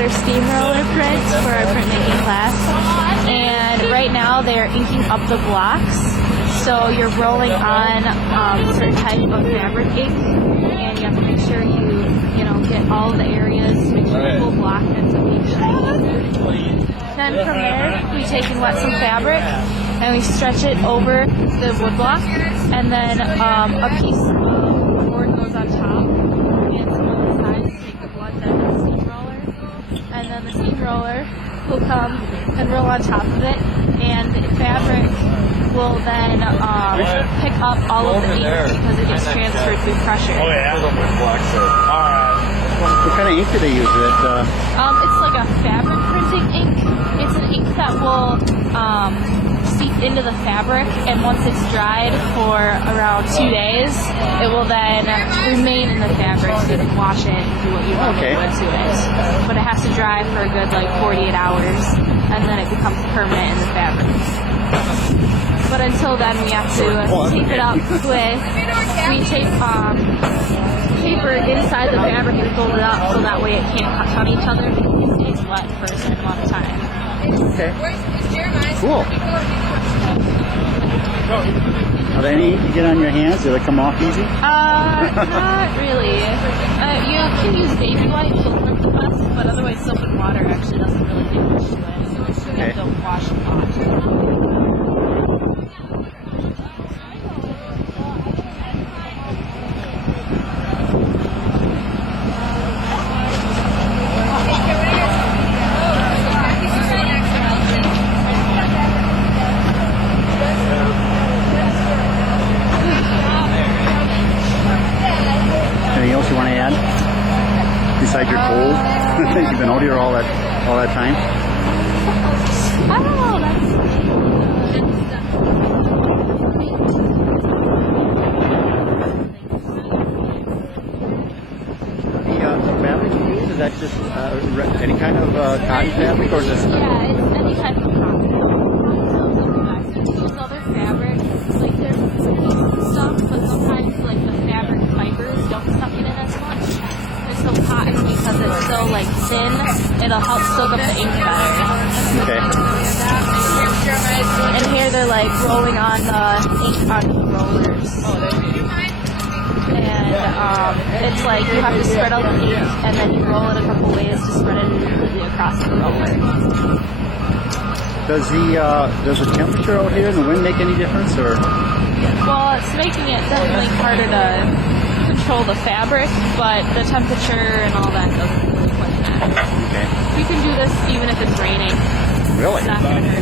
Better Steamroller Print for our printmaking class. And right now they're inking up the blocks. So you're rolling on a certain type of fabric ink, and you have to make sure you get all the areas, make sure the whole block ends up being shiny. Then from there, we take and wet some fabric, and we stretch it over the wood block, and then a piece of board goes on top, and some on the sides to make the blunt end of the steamroller, and then the steamroller will come and roll on top of it, and the fabric will then pick up all of the ink because it gets transferred through pressure. Oh yeah, what kind of ink do they use? It's like a fabric printing ink. It's an ink that will seep into the fabric, and once it's dried for around 2 days, it will then remain in the fabric so you can wash it and do what you want to do to it. But it has to dry for a good 48 hours, and then it becomes permanent in the fabric. But until then, we have to tape it up with, we tape paper inside the fabric and fold it up so that way it can't cut on each other because it stays wet for a certain amount of time. Okay. Cool. Are there any you get on your hands? Do they come off easy? Not really. You can use baby wipes to print the best, but otherwise soap and water actually doesn't really do much to it. So you don't wash a lot. Anything else you want to add? Besides your cold? You've been out here all that time? I don't know, The fabric you use, is that just any kind of cotton fabric, or is this? Yeah, it's any type of cotton. Those other fabrics, they're stuff, but sometimes the fabric fibers don't suck it in as much. They're so cotton because it's so thin, it'll help soak up the ink better. Okay. And here they're rolling on the ink on the rollers. And it's you have to spread out the ink and then you roll it a couple ways to spread it completely across the roller. Does the temperature out here and the wind make any difference, or? Well, it's making it definitely harder to control the fabric, but the temperature and all that doesn't really quite matter. Okay. You can do this even if it's raining. Really? It's not going to hurt.